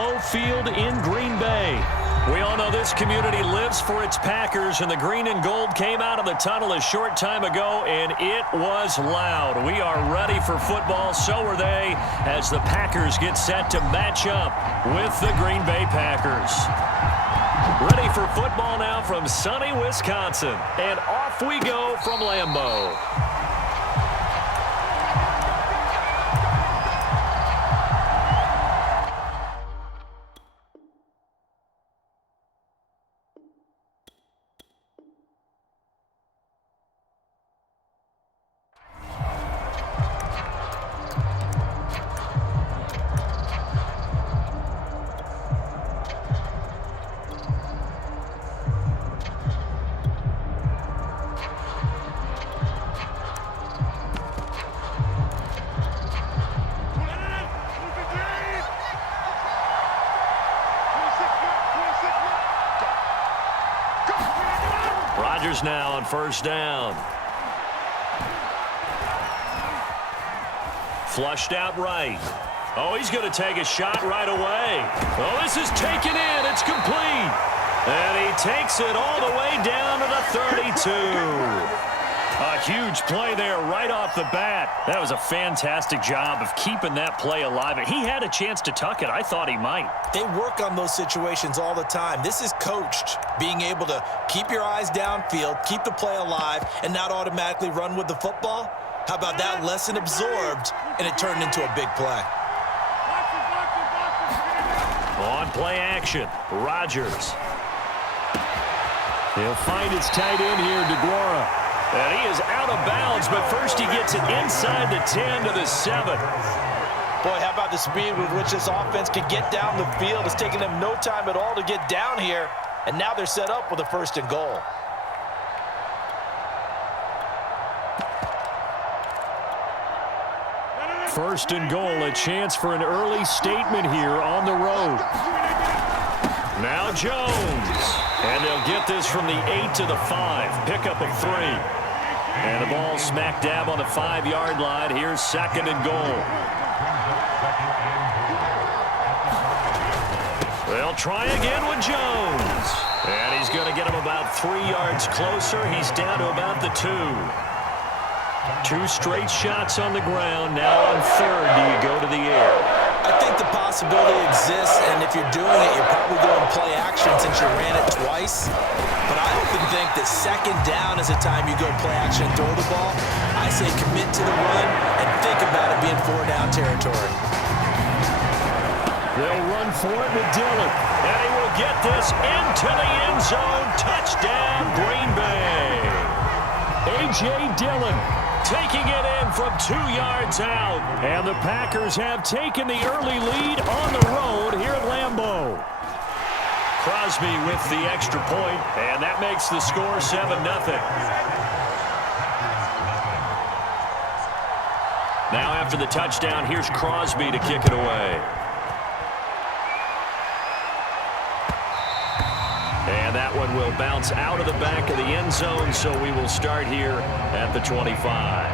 Lambeau Field in Green Bay. We all know this community lives for its Packers, and the green and gold came out of the tunnel a short time ago, and it was loud. We are ready for football, so are they, as the Packers get set to match up with the Green Bay Packers. Ready for football now from sunny Wisconsin, and off we go from Lambeau. Rodgers now on first down. Flushed out right. Oh, he's going to take a shot right away. Oh, this is taken in. It's complete. And he takes it all the way down to the 32. A huge play there right off the bat. That was a fantastic job of keeping that play alive. He had a chance to tuck it. I thought he might. They work on those situations all the time. This is coached, being able to keep your eyes downfield, keep the play alive, and not automatically run with the football. How about that lesson absorbed, and it turned into a big play. On play action, Rodgers. He'll find his tight end here, DeGuara. And he is out of bounds, but first he gets it inside the 10 to the 7. Boy, how about the speed with which this offense can get down the field? It's taken them no time at all to get down here, and now they're set up with a 1st and goal. First and goal, a chance for an early statement here on the road. Now Jones. And they'll get this from the 8 to the 5. Pickup of 3. And the ball smack dab on the 5-yard line. Here's 2nd and goal. They'll try again with Jones. And he's going to get him about 3 yards closer. He's down to about the 2. 2 straight shots on the ground. Now on 3rd, do you go to the air? I think the possibility exists, and if you're doing it, you're probably going play action since you ran it twice. But I often think that 2nd down is the time you go play action and throw the ball. I say commit to the run and think about it being 4-down territory. They'll run for it with Dillon, and he will get this into the end zone. Touchdown, Green Bay. A.J. Dillon taking it in from 2 yards out. And the Packers have taken the early lead on the road here at Lambeau. Crosby with the extra point, and that makes the score 7-0. Now after the touchdown, here's Crosby to kick it away. And that one will bounce out of the back of the end zone, so we will start here at the 25.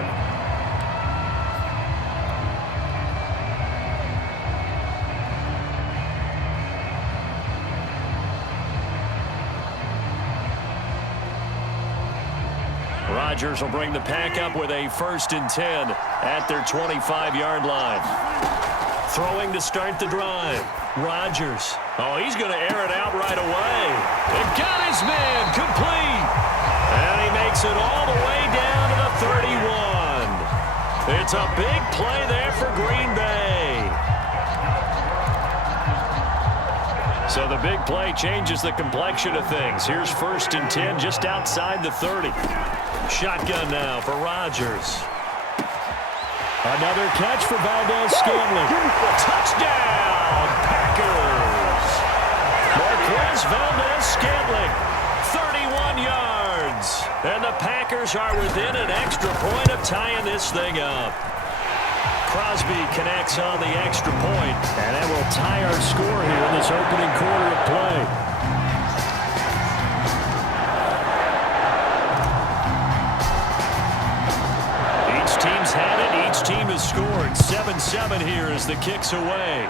Rodgers will bring the pack up with a 1st and 10 at their 25-yard line. Throwing to start the drive. Rodgers. Oh, he's going to air it out right away. And got his man complete. And he makes it all the way down to the 31. It's a big play there for Green Bay. So the big play changes the complexion of things. Here's 1st and 10 just outside the 30. Shotgun now for Rodgers. Another catch for Valdez-Scantling. Touchdown, Packers. Marquez Valdez-Scantling, 31 yards. And the Packers are within an extra point of tying this thing up. Crosby connects on the extra point, and that will tie our score here in this opening quarter of play. Team's had it. Each team has scored. 7-7 here as the kick's away.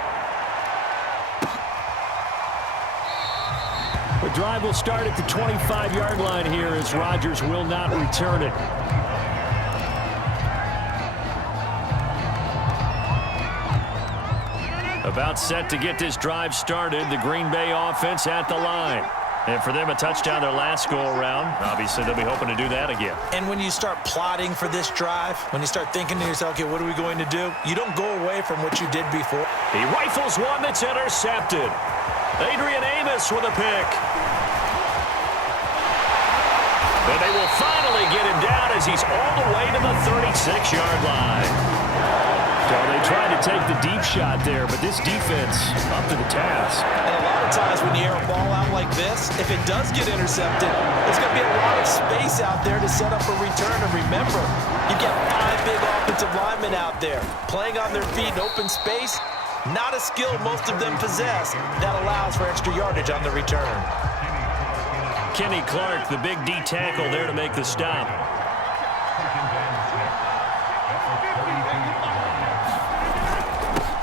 The drive will start at the 25-yard line here as Rodgers will not return it. About set to get this drive started. The Green Bay offense at the line. And for them, a touchdown their last go-around. Obviously, they'll be hoping to do that again. And when you start plotting for this drive, when you start thinking to yourself, okay, what are we going to do? You don't go away from what you did before. He rifles one that's intercepted. Adrian Amos with a pick. And they will finally get him down as he's all the way to the 36-yard line. So they tried to take the deep shot there, but this defense up to the task. And a lot of times when you air a ball out like this, if it does get intercepted, there's going to be a lot of space out there to set up a return. And remember, you get 5 big offensive linemen out there playing on their feet in open space. Not a skill most of them possess that allows for extra yardage on the return. Kenny Clark, the big D tackle there to make the stop.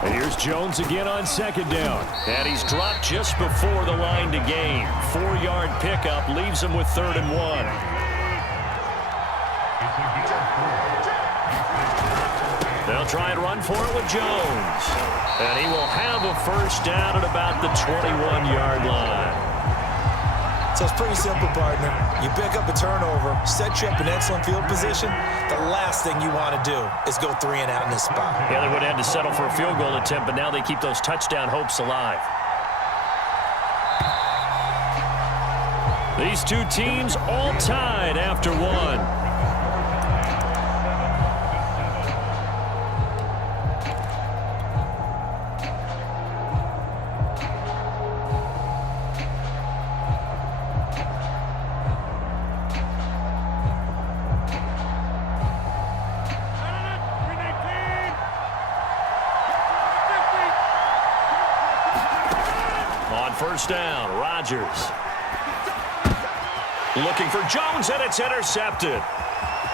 And here's Jones again on second down. And he's dropped just before the line to gain. 4-yard pickup leaves him with 3rd and 1. They'll try and run for it with Jones. And he will have a first down at about the 21-yard line. So it's pretty simple, partner. You pick up a turnover, set you up in excellent field position. The last thing you want to do is go 3 and out in this spot. Yeah, they would have had to settle for a field goal attempt, but now they keep those touchdown hopes alive. These two teams all tied after one. First down, Rodgers. Looking for Jones, and it's intercepted.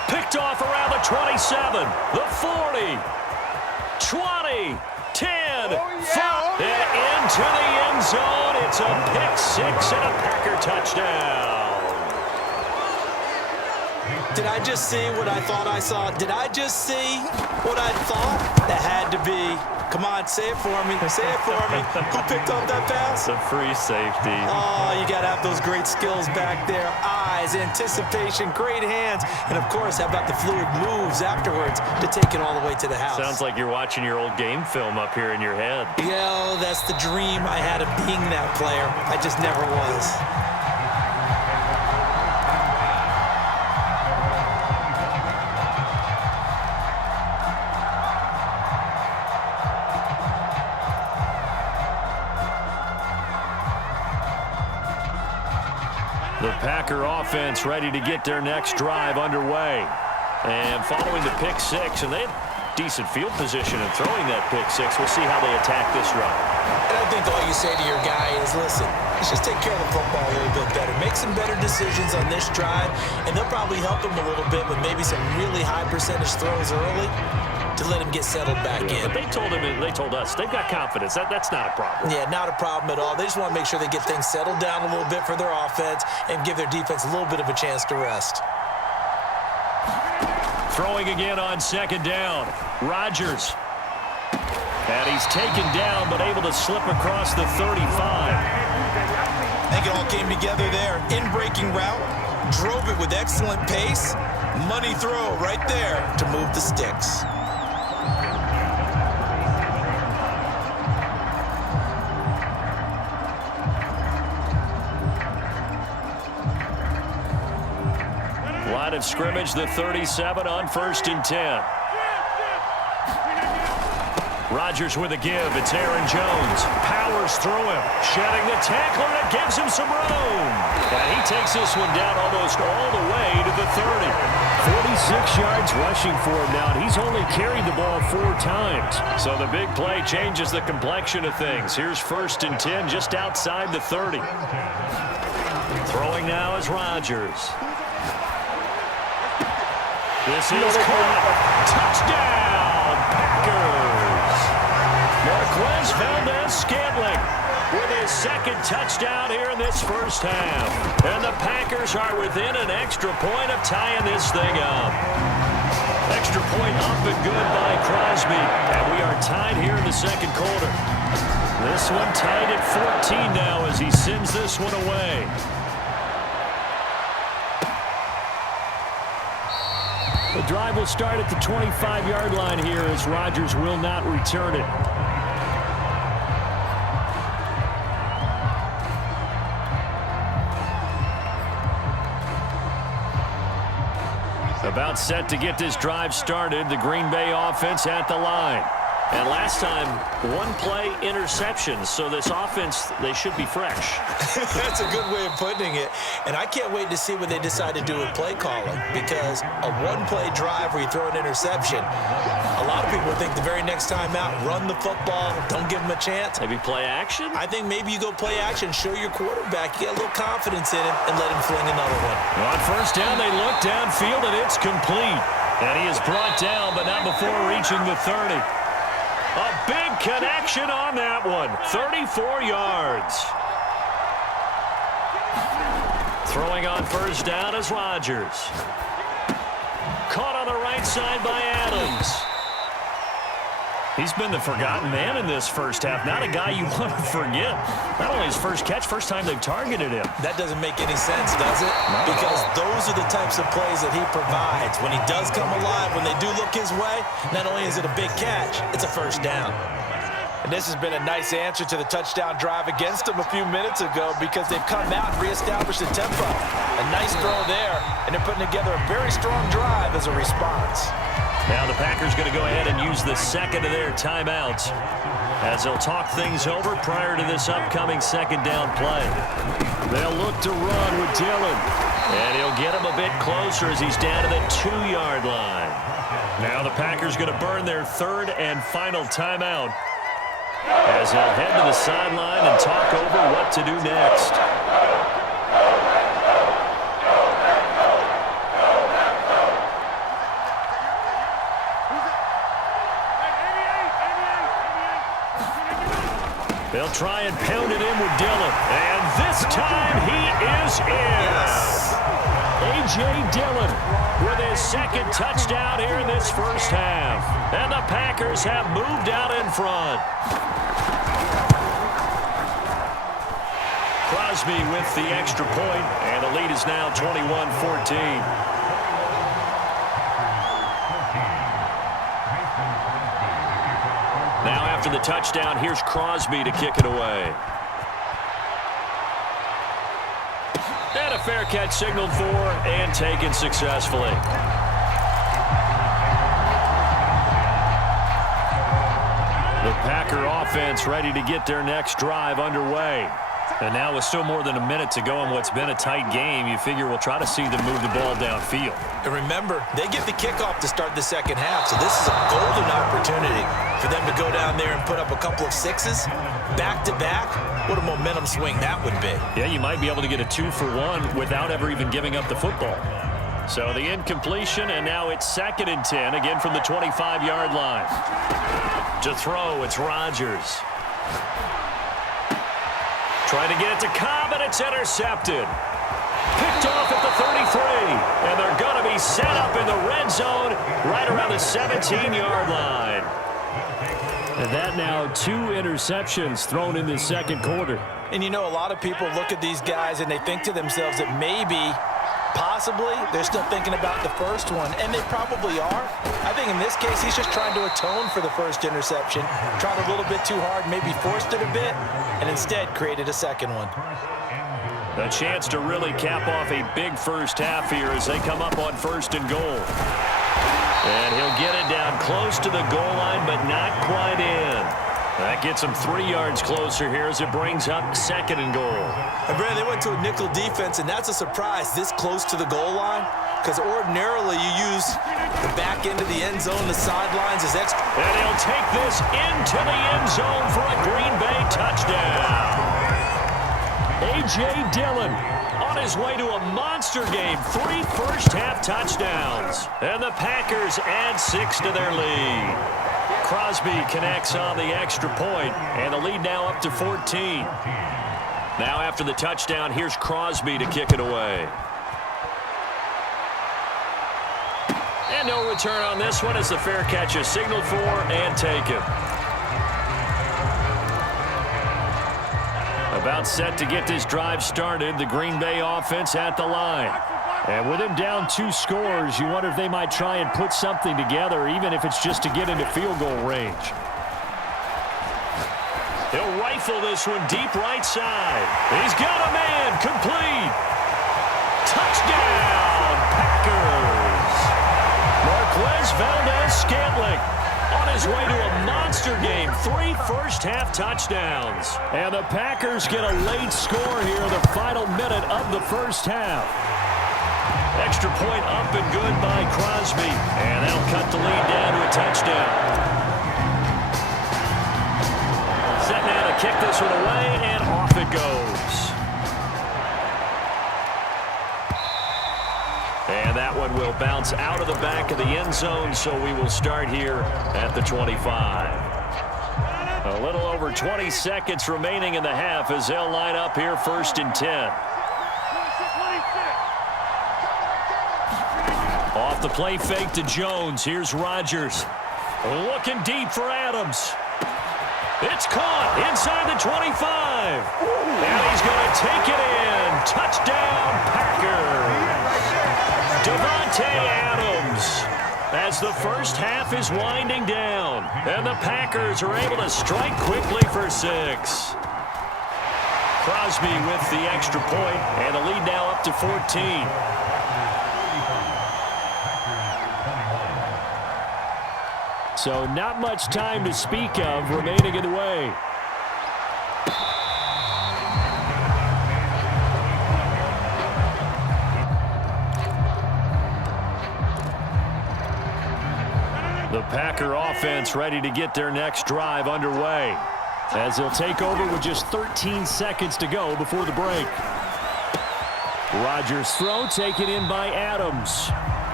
Picked off around the 27, the 40, 20, 10, 5, and into the end zone. It's a pick six and a Packer touchdown. Did I just see what I thought I saw? Did I just see what I thought? That had to be. Come on, say it for me. Say it for me. Who picked up that pass? The free safety. Oh, you got to have those great skills back there. Eyes, anticipation, great hands. And, of course, how about the fluid moves afterwards to take it all the way to the house? Sounds like you're watching your old game film up here in your head. Yo, that's the dream I had of being that player. I just never was. The Packer offense ready to get their next drive underway. And following the pick six, and they had decent field position in throwing that pick six. We'll see how they attack this drive. And I think all you say to your guy is, listen, let's just take care of the football a little bit better. Make some better decisions on this drive, and they'll probably help him a little bit with maybe some really high percentage throws early to let him get settled back in. But they told him, and they told us, they've got confidence. That's not a problem. Yeah, not a problem at all. They just want to make sure they get things settled down a little bit for their offense and give their defense a little bit of a chance to rest. Throwing again on second down. Rodgers. And he's taken down, but able to slip across the 35. I think it all came together there. In-breaking route, drove it with excellent pace. Money throw right there to move the sticks. Line of scrimmage, the 37 on 1st and 10. Rodgers with a give. It's Aaron Jones. Powers through him. Shedding the tackler, and it gives him some room. And he takes this one down almost all the way to the 30. 46 yards rushing for him now. And he's only carried the ball 4 times. So the big play changes the complexion of things. Here's 1st and 10 just outside the 30. Throwing now is Rodgers. This is caught. Touchdown, Packers. Marquez Valdez-Scantling with his second touchdown here in this first half. And the Packers are within an extra point of tying this thing up. Extra point up and good by Crosby. And we are tied here in the second quarter. This one tied at 14 now as he sends this one away. The drive will start at the 25-yard line here as Rodgers will not return it. About set to get this drive started. The Green Bay offense at the line. And last time, one-play interceptions. So this offense, they should be fresh. That's a good way of putting it. And I can't wait to see what they decide to do with play calling. Because a one-play drive where you throw an interception, a lot of people think the very next time out, run the football, don't give them a chance. Maybe play action? I think maybe you go play action, show your quarterback, you get a little confidence in him, and let him fling another one. On first down, they look downfield, and it's complete. And he is brought down, but not before reaching the 30. A big connection on that one. 34 yards. Throwing on first down is Rodgers. Caught on the right side by Adams. He's been the forgotten man in this first half. Not a guy you want to forget. Not only his first catch, first time they've targeted him. That doesn't make any sense, does it? Because those are the types of plays that he provides. When he does come alive, when they do look his way, not only is it a big catch, it's a first down. And this has been a nice answer to the touchdown drive against them a few minutes ago because they've come out and reestablished the tempo. A nice throw there, and they're putting together a very strong drive as a response. Now the Packers going to go ahead and use the second of their timeouts as they'll talk things over prior to this upcoming second down play. They'll look to run with Dillon, and he'll get him a bit closer as he's down to the 2-yard line. Now the Packers going to burn their third and final timeout as they'll head to the sideline and talk over what to do next. They'll try and pound it in with Dillon. And this time he is in. Yes. A.J. Dillon with his second touchdown here in this first half. And the Packers have moved out in front. Crosby with the extra point, and the lead is now 21-14. Now after the touchdown, here's Crosby to kick it away. And a fair catch signaled for and taken successfully. The Packer offense ready to get their next drive underway. And now with still more than a minute to go in what's been a tight game, you figure we'll try to see them move the ball downfield. And remember, they get the kickoff to start the second half, so this is a golden opportunity for them to go down there and put up a couple of sixes back-to-back. What a momentum swing that would be. Yeah, you might be able to get a 2-for-1 without ever even giving up the football. So the incompletion, and now it's 2nd and 10, again from the 25-yard line. To throw, it's Rodgers. Trying to get it to Cobb, and it's intercepted. Picked off at the 33, and they're going to be set up in the red zone right around the 17-yard line. And that now 2 interceptions thrown in the second quarter. And you know, a lot of people look at these guys and they think to themselves that maybe, possibly, they're still thinking about the first one, and they probably are. I think in this case, he's just trying to atone for the first interception, tried a little bit too hard, maybe forced it a bit, and instead created a second one. A chance to really cap off a big first half here as they come up on 1st and goal. And he'll get it down close to the goal line, but not quite in. That gets him 3 yards closer here as it brings up 2nd and goal. And Brandon, they went to a nickel defense, and that's a surprise this close to the goal line, because ordinarily you use the back end of the end zone, the sidelines as extra. And he'll take this into the end zone for a Green Bay touchdown. A.J. Dillon on his way to a monster game. 3 first-half touchdowns. And the Packers add 6 to their lead. Crosby connects on the extra point, and the lead now up to 14. Now after the touchdown, here's Crosby to kick it away. And no return on this one as the fair catch is signaled for and taken. About set to get this drive started, the Green Bay offense at the line. And with him down 2 scores, you wonder if they might try and put something together, even if it's just to get into field goal range. He'll rifle this one deep right side. He's got a man, complete. Touchdown, Packers. Marquez Valdes-Scantling on his way to a monster game. 3 first-half touchdowns. And the Packers get a late score here in the final minute of the first half. Extra point up and good by Crosby. And they'll cut the lead down to a touchdown. Set now to kick this one away, and off it goes. And that one will bounce out of the back of the end zone, so we will start here at the 25. A little over 20 seconds remaining in the half as they'll line up here 1st and 10. Off the play fake to Jones. Here's Rodgers. Looking deep for Adams. It's caught inside the 25. And he's going to take it in. Touchdown, Packers. Davante Adams. As the first half is winding down. And the Packers are able to strike quickly for 6. Crosby with the extra point, and the lead now up to 14. So not much time to speak of remaining in the way. The Packer offense ready to get their next drive underway, as they'll take over with just 13 seconds to go before the break. Rodgers' throw taken in by Adams.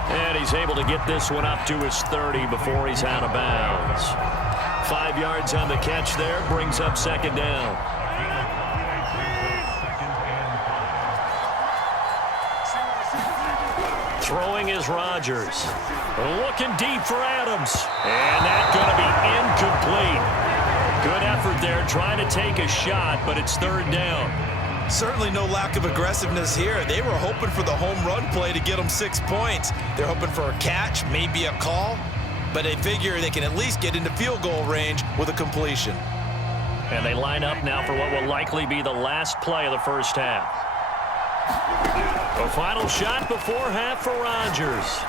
And he's able to get this one up to his 30 before he's out of bounds. 5 yards on the catch there, brings up 2nd down. Throwing is Rodgers. Looking deep for Adams. And that's going to be incomplete. Good effort there trying to take a shot, but it's 3rd down. Certainly no lack of aggressiveness here. They were hoping for the home run play to get them 6 points. They're hoping for a catch, maybe a call, but they figure they can at least get into field goal range with a completion. And they line up now for what will likely be the last play of the first half. A final shot before half for Rodgers.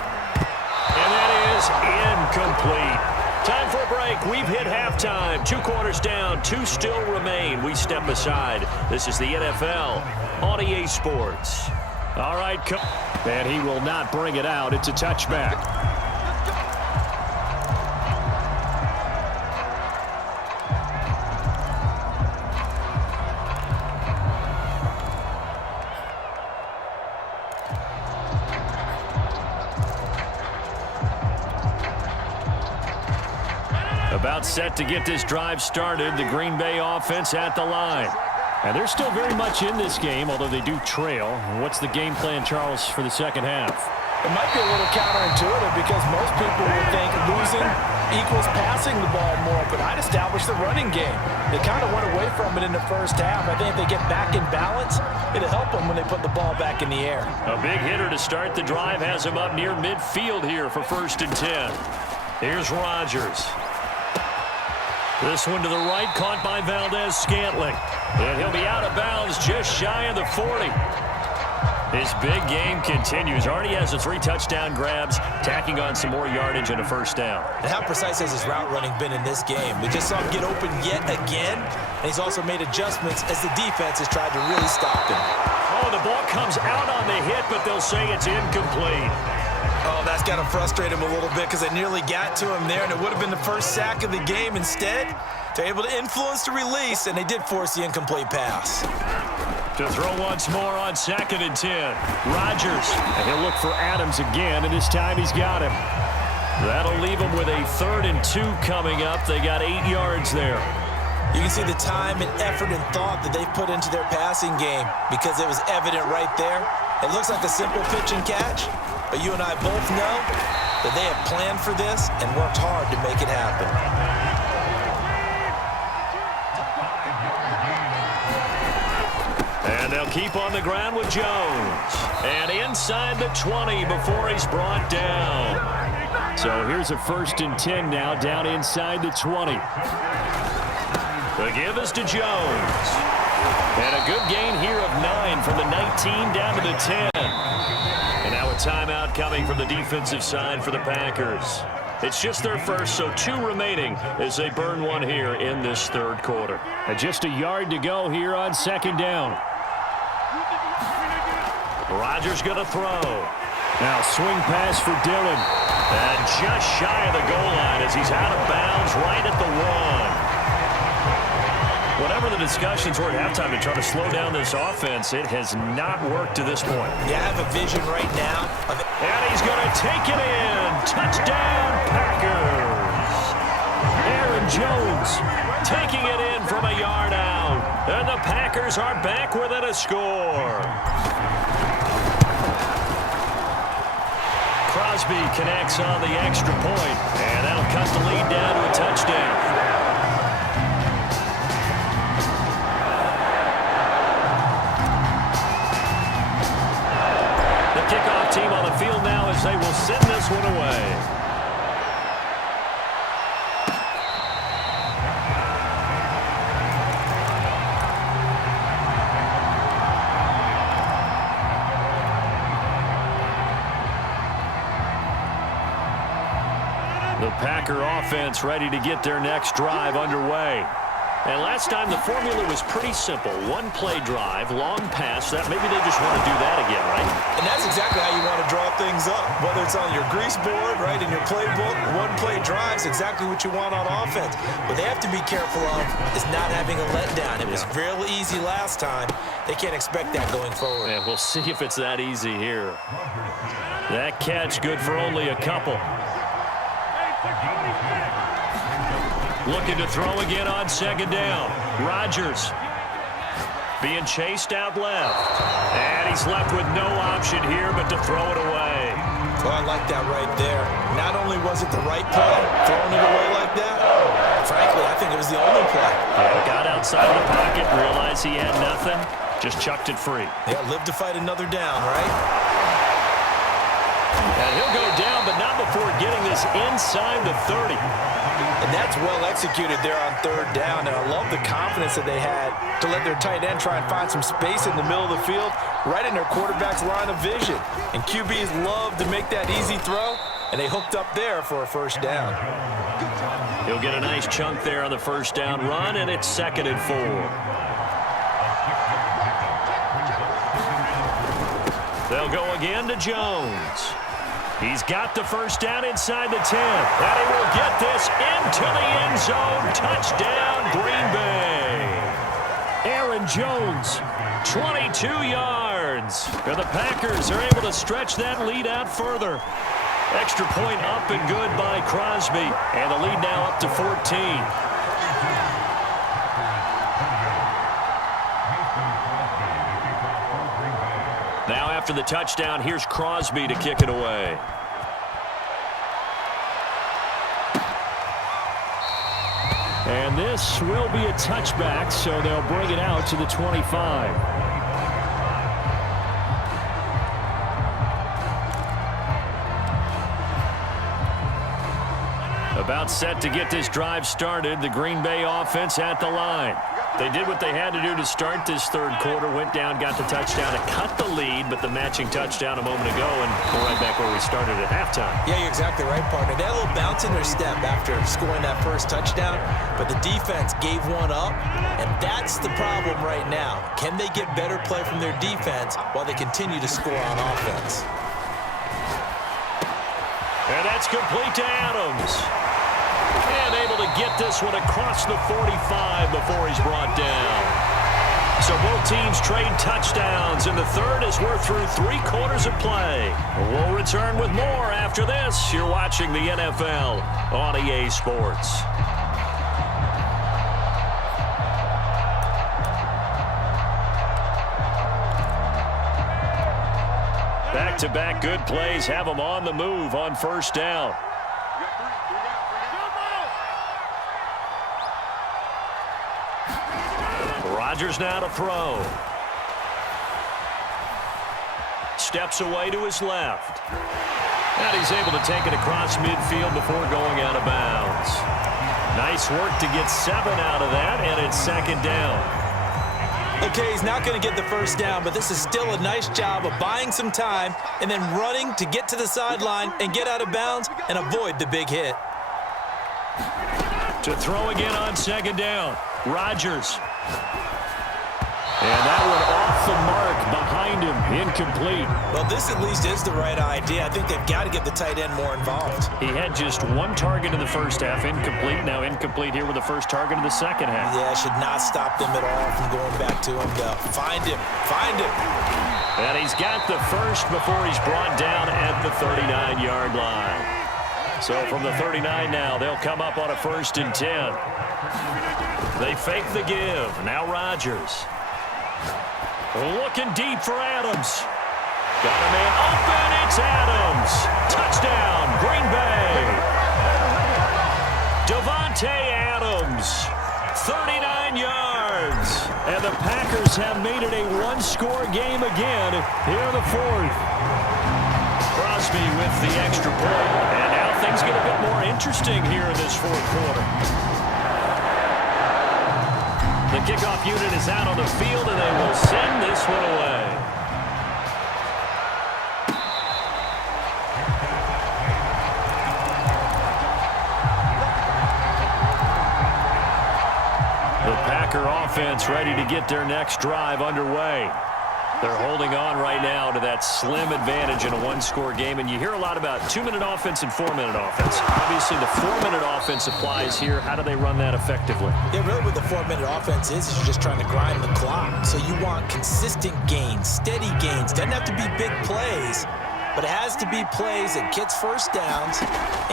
And that is incomplete. Time for a break. We've hit halftime. 2 quarters down. 2 still remain. We step aside. This is the NFL on EA Sports. All right. And he will not bring it out. It's a touchback. About set to get this drive started. The Green Bay offense at the line. And they're still very much in this game, although they do trail. What's the game plan, Charles, for the second half? It might be a little counterintuitive because most people would think losing equals passing the ball more, but I'd establish the running game. They kind of went away from it in the first half. I think if they get back in balance, it'll help them when they put the ball back in the air. A big hitter to start the drive has him up near midfield here for 1st and 10. Here's Rodgers. This one to the right, caught by Valdes-Scantling. And he'll be out of bounds just shy of the 40. His big game continues. Already has the 3 touchdown grabs, tacking on some more yardage and a 1st down. And how precise has his route running been in this game? We just saw him get open yet again, and he's also made adjustments as the defense has tried to really stop him. Oh, the ball comes out on the hit, but they'll say it's incomplete. Oh, that's got to frustrate him a little bit because they nearly got to him there, and it would have been the first sack of the game. Instead, they're able to influence the release, and they did force the incomplete pass. To throw once more on 2nd and 10. Rodgers, and he'll look for Adams again, and this time he's got him. That'll leave them with a 3rd and 2 coming up. They got 8 yards there. You can see the time and effort and thought that they've put into their passing game because it was evident right there. It looks like a simple pitch and catch, but you and I both know that they have planned for this and worked hard to make it happen. And they'll keep on the ground with Jones. And inside the 20 before he's brought down. So here's a 1st and 10 now, down inside the 20. The give is to Jones. And a good gain here of 9 from the 19 down to the 10. And now a timeout coming from the defensive side for the Packers. It's just their first, so 2 remaining as they burn one here in this 3rd quarter. And just a yard to go here on 2nd down. Rodgers going to throw. Now swing pass for Dillon. And just shy of the goal line as he's out of bounds right at the 1. Whatever the discussions were at halftime to try to slow down this offense, it has not worked to this point. Yeah, I have a vision right now. And he's going to take it in. Touchdown, Packers. Aaron Jones taking it in from a yard out. And the Packers are back within a score. Crosby connects on the extra point, and that'll cut the lead down to a touchdown. Kickoff team on the field now as they will send this one away. The Packer offense ready to get their next drive underway. And last time the formula was pretty simple. 1-play drive, long pass. That maybe they just want to do that again, right? And that's exactly how you want to draw things up. Whether it's on your grease board, right, in your playbook, 1-play drives, exactly what you want on offense. What they have to be careful of is not having a letdown. It was real easy last time. They can't expect that going forward. And we'll see if it's that easy here. That catch good for only a couple. Looking to throw again on 2nd down. Rodgers being chased out left. And he's left with no option here but to throw it away. Well, I like that right there. Not only was it the right play, throwing it away like that, frankly, I think it was the only play. Yeah, got outside of the pocket, realized he had nothing, just chucked it free. Yeah, live to fight another down, right? And he'll go down, but not before getting this inside the 30. And that's well executed there on 3rd down. And I love the confidence that they had to let their tight end try and find some space in the middle of the field, right in their quarterback's line of vision. And QBs love to make that easy throw, and they hooked up there for a 1st down. He'll get a nice chunk there on the 1st down run, and it's 2nd and 4. They'll go again to Jones. He's got the 1st down inside the 10. And he will get this into the end zone. Touchdown, Green Bay. Aaron Jones, 22 yards. And the Packers are able to stretch that lead out further. Extra point up and good by Crosby. And the lead now up to 14. Now after the touchdown, here's Crosby to kick it away. And this will be a touchback, so they'll bring it out to the 25. About set to get this drive started. The Green Bay offense at the line. They did what they had to do to start this 3rd quarter. Went down, got the touchdown to cut the lead, but the matching touchdown a moment ago, and we're right back where we started at halftime. Yeah, you're exactly right, partner. They had a little bounce in their step after scoring that 1st touchdown, but the defense gave one up, and that's the problem right now. Can they get better play from their defense while they continue to score on offense? And that's complete to Adams. And able to get this one across the 45 before he's brought down. So both teams trade touchdowns, and the third as we're through 3 quarters of play. We'll return with more after this. You're watching the NFL on EA Sports. Back-to-back good plays have them on the move on first down. Rodgers now to throw. Steps away to his left. And he's able to take it across midfield before going out of bounds. Nice work to get 7 out of that, and it's second down. Okay, he's not going to get the first down, but this is still a nice job of buying some time and then running to get to the sideline and get out of bounds and avoid the big hit. To throw again on second down. Rodgers. And that one off the mark behind him, incomplete. Well, this at least is the right idea. I think they've got to get the tight end more involved. He had just 1 target in the first half, incomplete. Now incomplete here with the first target in the second half. Yeah, should not stop them at all from going back to him, though. Find him. And he's got the first before he's brought down at the 39-yard line. So from the 39 now, they'll come up on a 1st and 10. They fake the give. Now Rodgers. Looking deep for Adams. Got a man open. It's Adams. Touchdown, Green Bay. Davante Adams, 39 yards. And the Packers have made it a 1-score game again here in the 4th. Crosby with the extra point. And now things get a bit more interesting here in this 4th quarter. The kickoff unit is out on the field, and they will send this one away. The Packer offense ready to get their next drive underway. They're holding on right now to that slim advantage in a 1-score game, and you hear a lot about 2-minute offense and 4-minute offense. Obviously, the 4-minute offense applies here. How do they run that effectively? Yeah, really what the 4-minute offense is you're just trying to grind the clock. So you want consistent gains, steady gains. Doesn't have to be big plays, but it has to be plays that gets first downs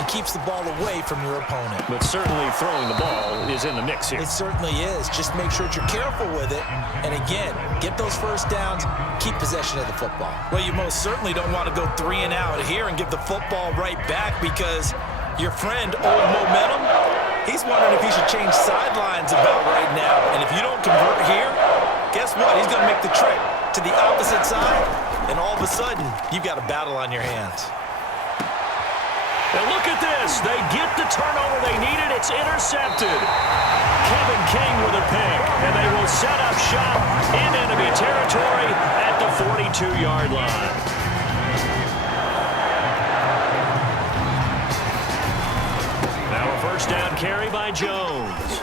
and keeps the ball away from your opponent. But certainly throwing the ball is in the mix here. It certainly is. Just make sure that you're careful with it. And again, get those first downs, keep possession of the football. Well, you most certainly don't want to go 3 and out here and give the football right back because your friend, Old Momentum, he's wondering if he should change sidelines about right now. And if you don't convert here, guess what? He's going to make the trip to the opposite side, and all of a sudden, you've got a battle on your hands. And look at this. They get the turnover they needed. It's intercepted. Kevin King with a pick. And they will set up shop in enemy territory at the 42-yard line. Now a first down carry by Jones.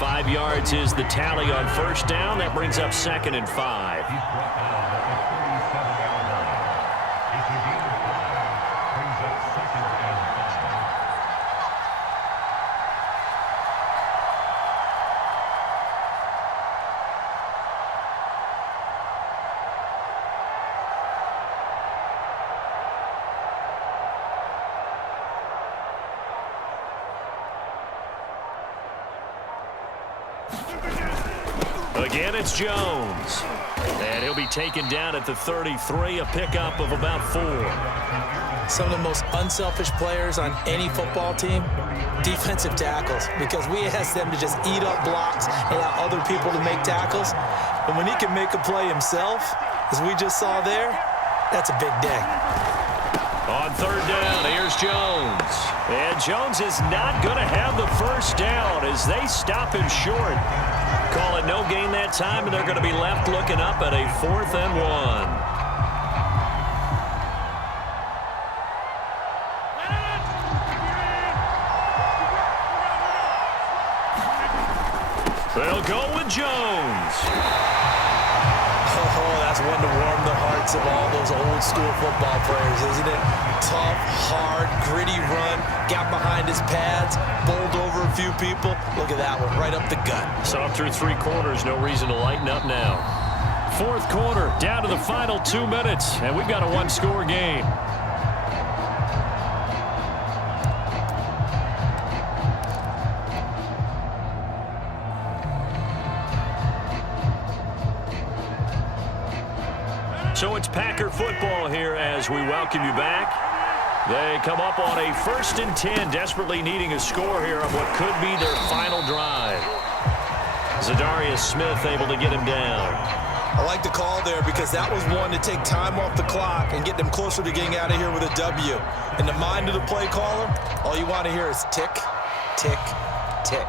5 yards is the tally on first down. That brings up 2nd and 5. Again, it's Jones. And he'll be taken down at the 33, a pickup of about 4. Some of the most unselfish players on any football team, defensive tackles, because we ask them to just eat up blocks and allow other people to make tackles. But when he can make a play himself, as we just saw there, that's a big day. On third down, here's Jones. And Jones is not going to have the first down as they stop him short. Call it no gain that time, and they're going to be left looking up at a 4th and 1. They'll go with Jones. Oh, that's one to warm the hearts hallmarks of all those old school football players, isn't it? Tough, hard, gritty run, got behind his pads, bowled over a few people. Look at that one, right up the gut. So up through 3 quarters, no reason to lighten up now. 4th quarter, down to the final 2 minutes, and we've got a 1-score game. So it's Packer football here as we welcome you back. They come up on a 1st and 10, desperately needing a score here on what could be their final drive. Zadarius Smith able to get him down. I like the call there because that was one to take time off the clock and get them closer to getting out of here with a W. In the mind of the play caller, all you want to hear is tick, tick, tick.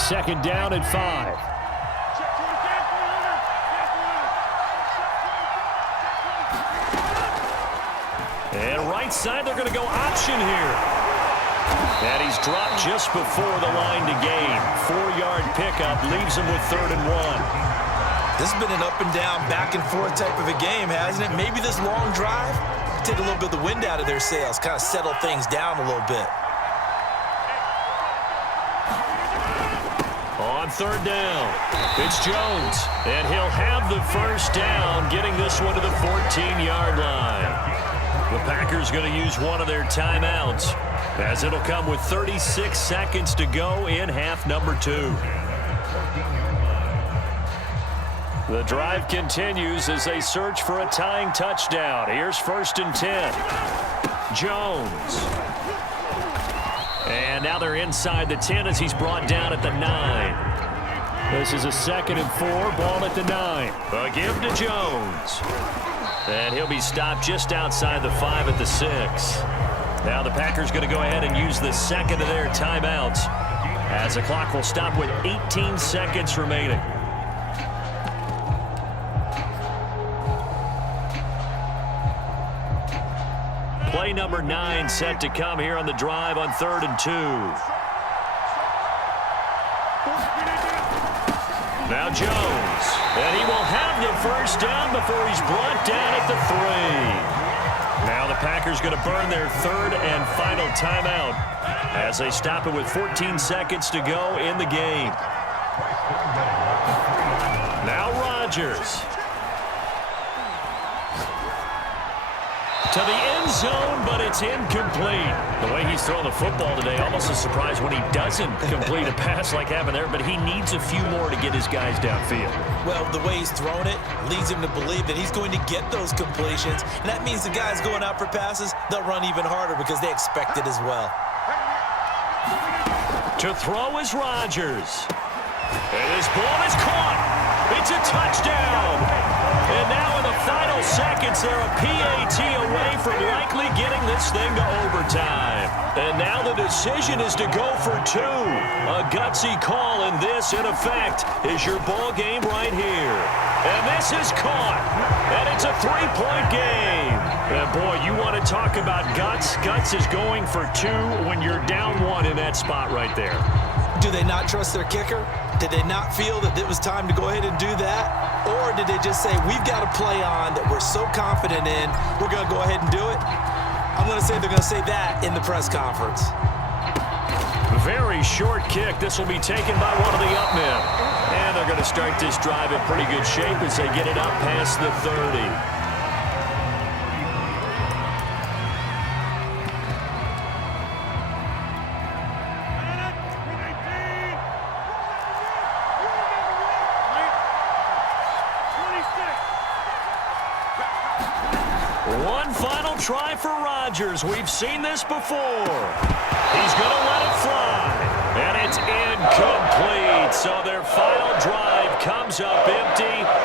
Second down and 5. And right side, they're going to go option here. And he's dropped just before the line to gain. 4-yard pickup leaves him with 3rd and 1. This has been an up and down, back and forth type of a game, hasn't it? Maybe this long drive take a little bit of the wind out of their sails, kind of settle things down a little bit. On 3rd down, it's Jones, and he'll have the 1st down, getting this one to the 14-yard line. The Packers going to use one of their timeouts, as it'll come with 36 seconds to go in half number 2. The drive continues as they search for a tying touchdown. Here's 1st and 10. Jones. And now they're inside the 10 as he's brought down at the 9. This is a 2nd and 4, ball at the 9. A give to Jones. And he'll be stopped just outside the 5 at the 6. Now the Packers going to go ahead and use the 2nd of their timeouts as the clock will stop with 18 seconds remaining. Play number 9 set to come here on the drive on 3rd and 2. Now Jones, and he will have the 1st down before he's brought down at the 3. Now the Packers going to burn their 3rd and final timeout as they stop it with 14 seconds to go in the game. Now Rodgers. To the end zone, but it's incomplete. The way he's throwing the football today, almost a surprise when he doesn't complete a pass like happened there, but he needs a few more to get his guys downfield. Well, the way he's thrown it leads him to believe that he's going to get those completions, and that means the guys going out for passes, they'll run even harder because they expect it as well. To throw is Rodgers. And this ball is caught. It's a touchdown. And now in the final seconds, they're a PAT away from likely getting this thing to overtime. And now the decision is to go for 2. A gutsy call, and this, in effect, is your ball game right here. And this is caught. And it's a 3-point game. And boy, you want to talk about guts. Guts is going for 2 when you're down 1 in that spot right there. Do they not trust their kicker? Did they not feel that it was time to go ahead and do that? Or did they just say, we've got a play on that we're so confident in, we're going to go ahead and do it? I'm going to say they're going to say that in the press conference. Very short kick. This will be taken by one of the up men. And they're going to start this drive in pretty good shape as they get it up past the 30. One final try for Rodgers. We've seen this before. He's going to let it fly. And it's incomplete. So their final drive comes up empty.